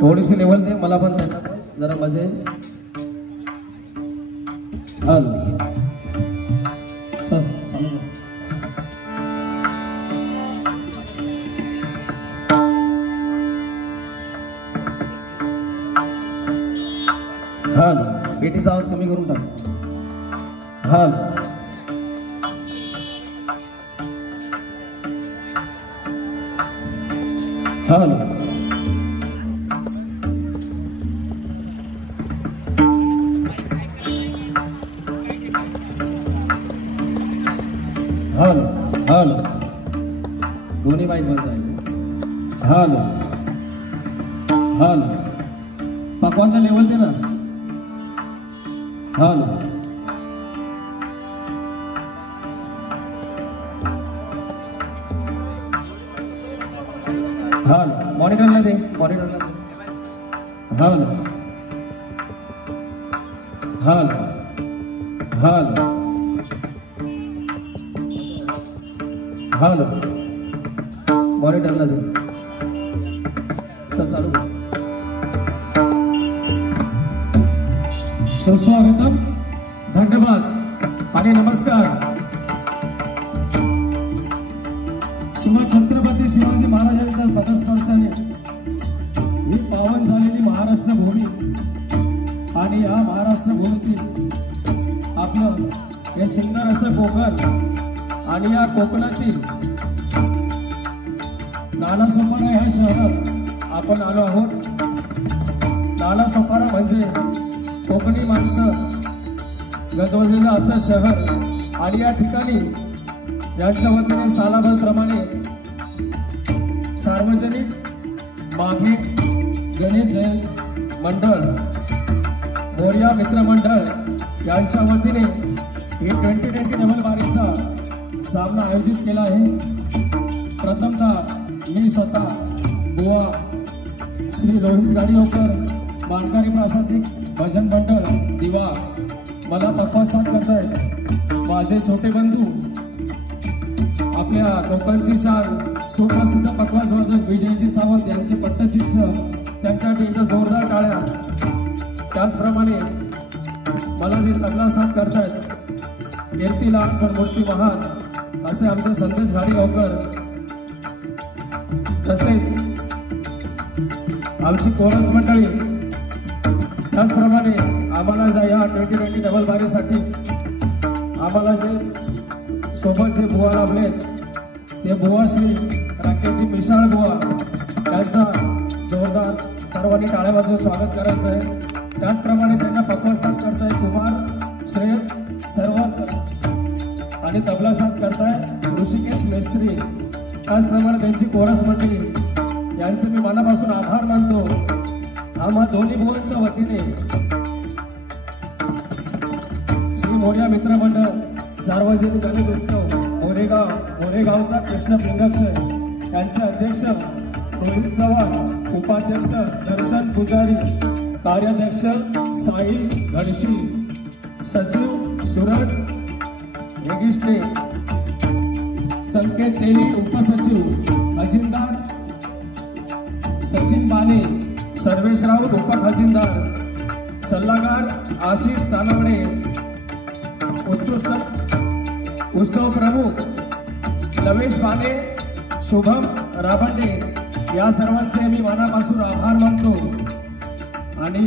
थोडीशी लेवल दे मला पण, त्यांना पण जरा मजा येईल. चल चालू कर. पेटीचा आवाज कमी करून टाक. हाल हाल हाल हाल दोन्ही बाईक बंद आहे. हाल हाल पकवानचा लेवल दे ना. हाल हाल मॉनिटरला दे, मॉनिटरला दे. हाल हाल हाल हाल मॉनिटरला दे. चल चालू. सुस्वागतम, धन्यवाद आणि नमस्कार. छत्रपती शिवाजी महाराजांच्या पदस्पर्शाने ही पावन झालेली महाराष्ट्र भूमी आणि या महाराष्ट्र भूमीतील आपलं हे सुंदर असं कोकण आणि या कोकणातील नालासोपारा ह्या शहरात आपण आलो आहोत. नालासोपारा म्हणजे कोकणी माणसं गजवलेलं असं शहर आणि या ठिकाणी यांच्या वतीने सालाबादप्रमाणे सार्वजनिक माघे गणेश जयंती मंडळ मोरया मित्र मंडळ यांच्या वतीने ही 2020 डबल बारीचा सामना आयोजित केला आहे. प्रथमतः मी स्वतः बुवा श्री रोहित गाडीहोकर मानकरी प्रासादिक भजन मंडळ दिवा मला पक्वासात करतायत. माझे छोटे बंधू आपल्या कोकणची शान सुप्रसिद्ध पक्वाजवादक विजयजी सावंत यांचे पट्टशिष्य, त्यांच्या विरुद्ध जोरदार टाळ्या. त्याचप्रमाणे मला जे तबला साथ करतायत कीर्ती लहानकर मूर्ती महान असे आमचे संदेश गाडीहोकर, तसेच आमची कोरस मंडळी. त्याचप्रमाणे आम्हाला या 2020 डबल बारीसाठी आम्हाला जे सोबत जे बुवा लाभलेत ते बुवा श्री राकेशजी मिसाळ बुवा, त्यांचा जोरदार सर्वांनी टाळ्या वाजवून स्वागत करायचं आहे. त्याचप्रमाणे त्यांना पक्वासात करताय कुमार श्रेयत सरवरकर आणि तबला साथ करताय ऋषिकेश मेस्त्री. त्याचप्रमाणे त्यांची कोरस मंडळी यांचे मी मनापासून आभार मानतो. आम्हा दोन्ही बुवांच्या वतीने श्री मोरया मित्र मंडळ सार्वजनिक गणेश उत्सव मोरेगावचा कृष्ण पिंगक्ष यांचे अध्यक्ष रोहित चव्हाण, उपाध्यक्ष दर्शन पुजारी, कार्याध्यक्ष साहिल घडशी, सचिव सूरज हेगिष्टे, संकेत तेली उपसचिव, खजिनदार सचिन बाने, सर्वेश राऊत उपखजिनदार, सल्लागार आशिष तानवडे, उत्कृष्ट उत्सव प्रमुख लवेश बाने, शुभम राबंडे या सर्वांचे मी मनापासून आभार मानतो. आणि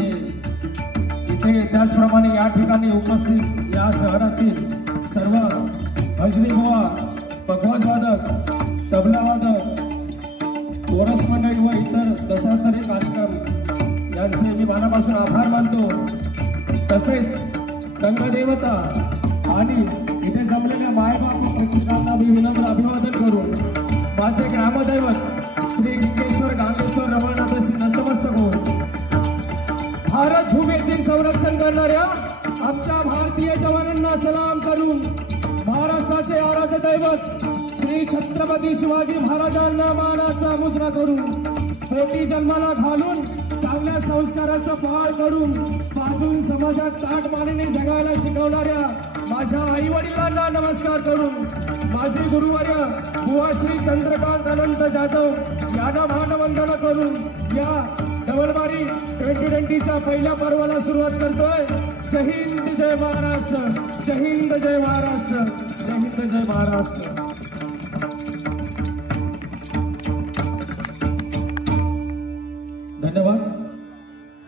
इथे त्याचप्रमाणे या ठिकाणी उपस्थित या शहरातील सर्व भजनी बुवा, पखवाजवादक, तबलावादक, कोरस मंडळी व इतर दशावतारी कार्यक्रम यांचे मी मनापासून आभार मानतो. तसेच रंगदेवता आणि इथे जमलेल्या मायबाप प्रेक्षकांना मी विनम्र अभिवादन करून माझे ग्रामदैवत श्री लिंगेश्वर गांगेश्वर रमणनाथाशी नतमस्तक होऊन भारत भूमीचे संरक्षण करणाऱ्या आमच्या भारतीय जवानांना सलाम करून महाराष्ट्राचे आराध्य दैवत श्री छत्रपती शिवाजी महाराजांना मानाचा मुजरा करून पोटी जन्माला घालून चांगल्या संस्काराचा पाळ करून पाजून समाजात ताटमानेने जगायला शिकवणाऱ्या माझ्या आई वडिलांना नमस्कार करून माझे गुरुवर्य बुवा श्री चंद्रकांत अनंत जाधव यांना मानवंदना करून या डबलबारी 2020च्या पहिल्या पर्वाला सुरुवात करतोय. जय हिंद जय महाराष्ट्र, जय हिंद जय महाराष्ट्र, जय हिंद जय महाराष्ट्र. धन्यवाद.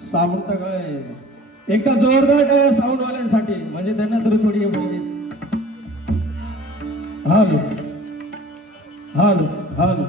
सावंत काय एकदा जोरदार टाळ्या साऊंड वाल्यांसाठी, म्हणजे त्यांना तर थोडी हालो हालो हालो.